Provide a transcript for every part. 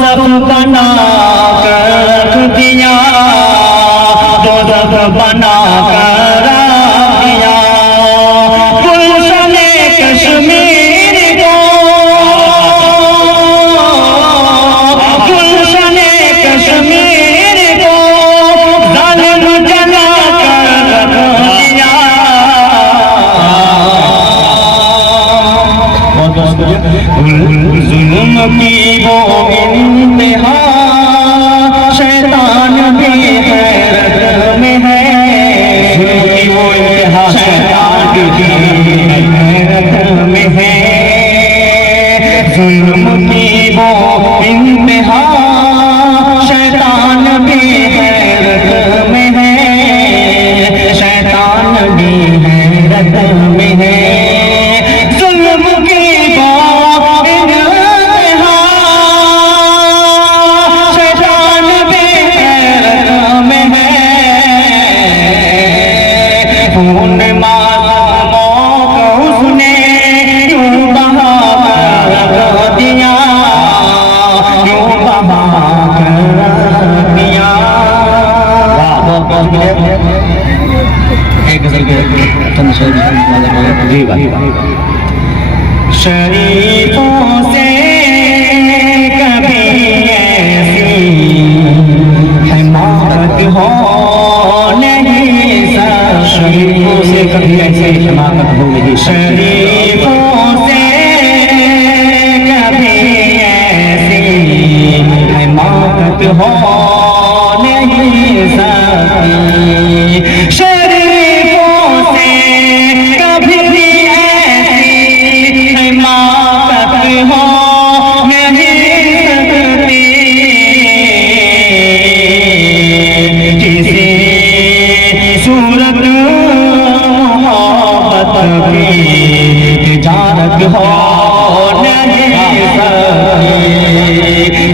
दोज़ख बना कर रख दिया, दोज़ख बना कर रख दिया। गुलशने कश्मीर को, गुलशने कश्मीर को जालिम जला कर रख दिया। जुल्म की वो इंतहा शैतान भी हैरत में है, जुल्म की वो इंतहा शैतान भी हैरत में है, जुल्म की वो इंतहा शैतान भी हैरत में है, शैतान भी हैरत में है। शरीफों से कभी ऐसी हिमाकत हो नहीं सकती, शरीफों से कभी ऐसी हिमाकत हो नहीं, शरीफों से कभी ऐसी हिमाकत हो नहीं सकती, शरीफों से कभी भी ऐसी हिमाकत हो नहीं सकती, किसी सूरत मोहब्बत की तिजारत हो नहीं सकती,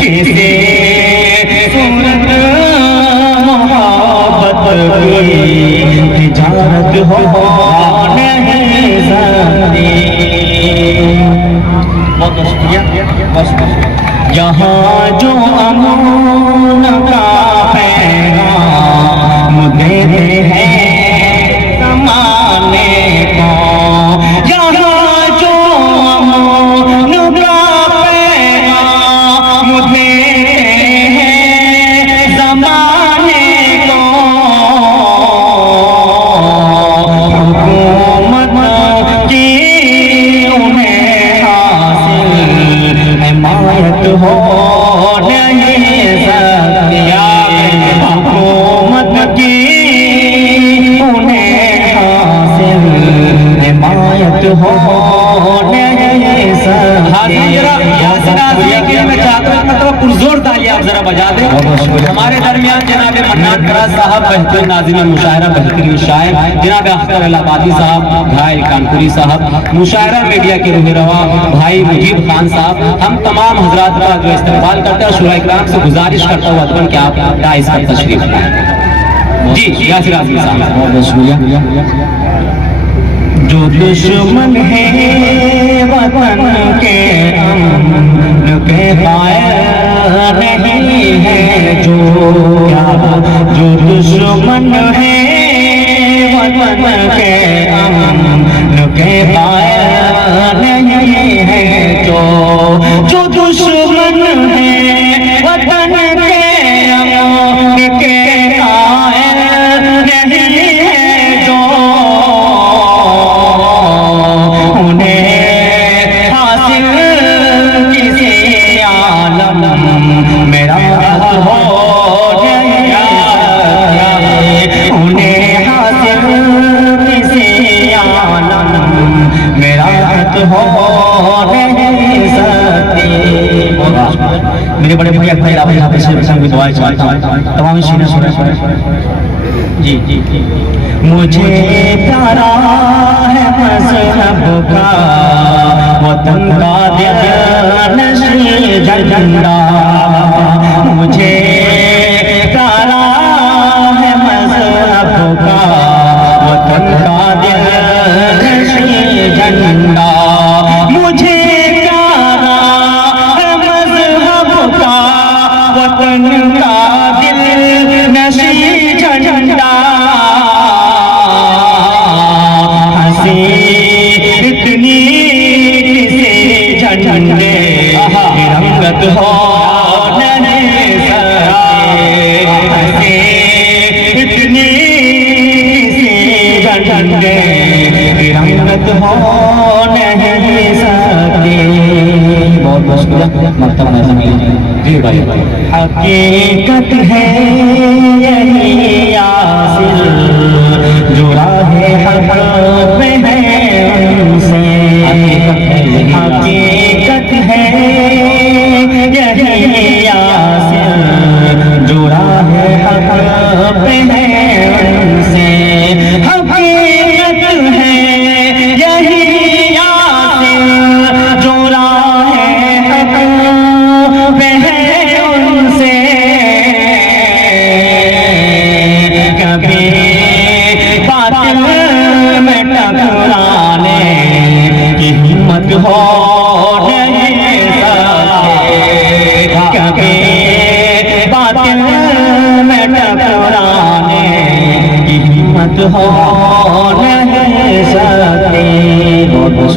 किसी सूरत मोहब्बत की तिजारत हो नहीं सकती। बहुत शुक्रिया, बहुत शुक्रिया। यहाँ जो अमन का पैगाम देते हैं ज़माने को, यहाँ जो अमन का पैगाम देते हैं ज़माने को, हुकूमत की उन्हें हासिल हिमायत हो नहीं सकती, हुकूमत की उन्हें हासिल हिमायत हो नहीं सकती। मैं चाहता हूँ मतलब पुरजोर ताली आप जरा बजा दें। हमारे दरमियान जनाब मन्नान फराज साहब बेहतरीन नाज़िम मुशायरा, बेहतरीन शायर जनाब अख्तर इलाहाबादी साहब, घायल कानपुरी साहब, मुशायरा मीडिया के रूह रवा भाई मुजीब खान साहब, हम तमाम हजरात का जो इस्तेमाल करते हैं शुरा इकराम से गुजारिश करता हूँ अदबन कि आप डाइस पर तशरीफ लाएं। जी यासिर आज़मी साहब, बहुत शुक्रिया। जो दुश्मन है वतन के अमन के कायल नहीं है, जो दुश्मन है वतन के अमन के कायल नहीं है, जो दुश्मन है वतन के अमन के कायल नहीं है, जो उन्हें हासिल किसी आलम मेरा हो गया, उन्हें हासिल किसी आलम मेरा हो नहीं सकती। मेरे बड़े भैया भाई आप यहाँ पे शेर की दुआएं चाहता हूँ, तमाम सीने सुने। जी जी जी, मुझे प्यारा है मज़हब का वतन का नशीं झंडा, मुझे प्यारा है मज़हब का वतन का नशीं झंडा, मुझे प्यारा है मज़हब का ہو نہیں سکتے اتنی سی گنڈے رنگت ہو نہیں سکتے بہت مشکل ہے مکتب نظمی جی بھائی حقیقت ہے یہی یاسر جو راہ حق پہ ہے ان سے حقیقت ہے یہی یاسر جو راہ حق پہ ہے ان سے حقیقت ہے یہی یاسر جو راہ حق پہ ہے ان سے کبھی باطل میں ٹکرانے کی ہمت ہو نہیں سکتے کبھی باطل میں ٹکرانے کی ہمت ہو نہیں سکتے بہت بہت